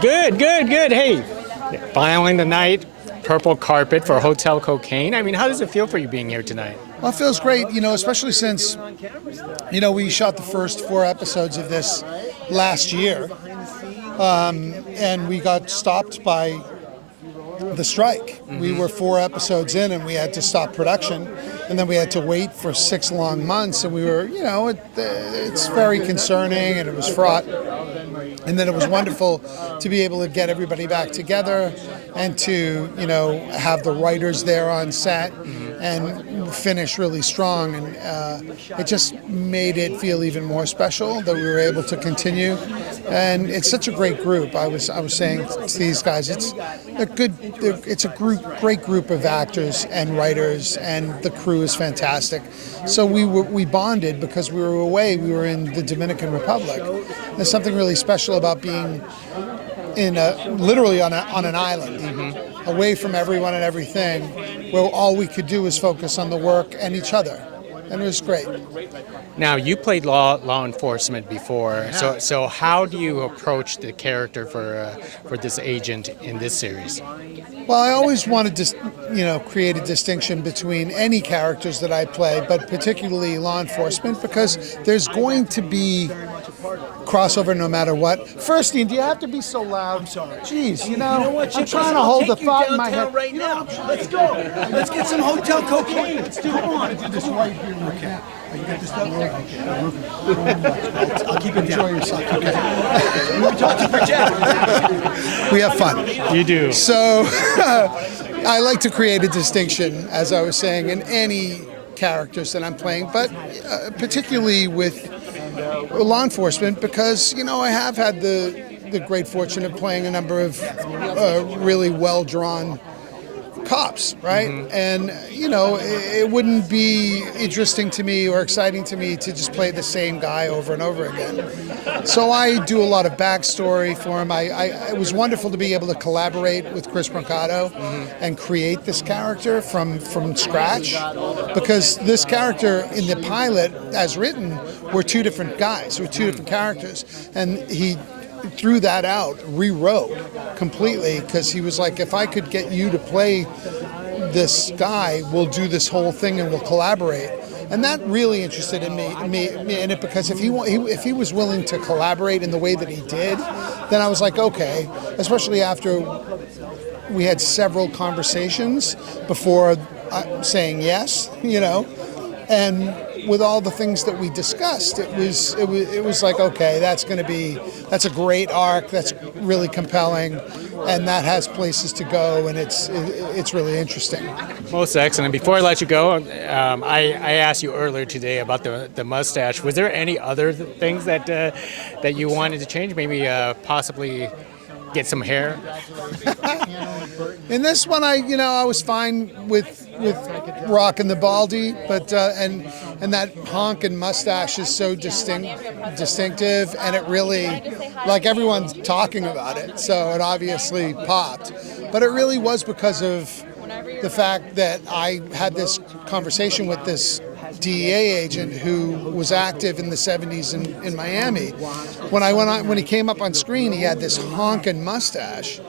Good, good, good. Hey, finally tonight, purple carpet for Hotel Cocaine. I mean, how does it feel for you being here tonight? Well, it feels great, especially since, we shot the first 4 episodes of this last year, and we got stopped by the strike. We were 4 episodes in, and we had to stop production, and then we had to wait for 6 long months, and we were, it's very concerning, and it was fraught. And then it was wonderful to be able to get everybody back together and to, have the writers there on set and finish really strong. And it just made it feel even more special that we were able to continue. And it's such a great group. I was saying to these guys, it's a great group of actors and writers, and the crew is fantastic. So we bonded because we were away. We were in the Dominican Republic. There's something really special about being literally on an island, away from everyone and everything, where all we could do was focus on the work and each other, and it was great. Now, you played law enforcement before, so how do you approach the character for this agent in this series? Well, I always wanted to, create a distinction between any characters that I play, but particularly law enforcement, because there's going to be crossover no matter what. First, Ian, do you have to be so loud? I'm sorry. Jeez, You know what, I'm Chiklis, trying to I'll hold the take you thought in my downtown head. right now. Let's go. Let's get some hotel cocaine. Let's do it. Come on. Do this right here. Okay. You got this stuff? I'll keep it down. Enjoy yourself. Okay. We talk to project. We have fun. You do. So I like to create a distinction, as I was saying, in any characters that I'm playing, but particularly with law enforcement, because I have had the great fortune of playing a number of really well-drawn cops, right? And it wouldn't be interesting to me or exciting to me to just play the same guy over and over again. So I do a lot of backstory for him. It was wonderful to be able to collaborate with Chris Brancato and create this character from scratch, because this character in the pilot, as written, were 2 different guys, were 2 different characters, and he threw that out, rewrote completely, because he was like, if I could get you to play this guy, we'll do this whole thing and we'll collaborate. And that really interested in me in it, because if he was willing to collaborate in the way that he did, then I was like, okay, especially after we had several conversations before saying yes, and with all the things that we discussed, it was like, okay, that's a great arc, that's really compelling, and that has places to go, and it's really interesting. Most excellent. Before I let you go, I asked you earlier today about the mustache. Was there any other things that you wanted to change? Maybe possibly get some hair? In this one, I was fine with rocking the baldy, but and that honk and mustache is so distinctive, and it really, like, everyone's talking about it, so it obviously popped. But it really was because of the fact that I had this conversation with this DEA agent who was active in the 70s in Miami. When he came up on screen, he had this honking mustache.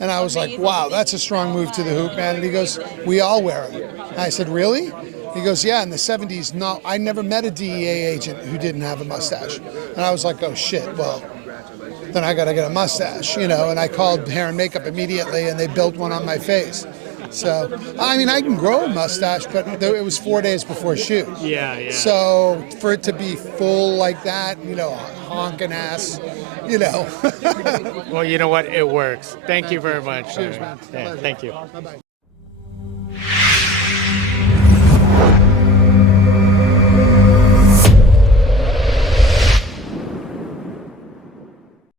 And I was like, wow, that's a strong move to the hoop, man. And he goes, we all wear them. And I said, really? He goes, yeah, in the 70s, no, I never met a DEA agent who didn't have a mustache. And I was like, oh, shit, well, then I got to get a mustache, And I called hair and makeup immediately, and they built one on my face. So, I mean, I can grow a mustache, but it was 4 days before shoot. Yeah. So for it to be full like that, honking ass, Well, you know what? It works. Thank you very much. Cheers, man. Yeah, thank you. Bye-bye.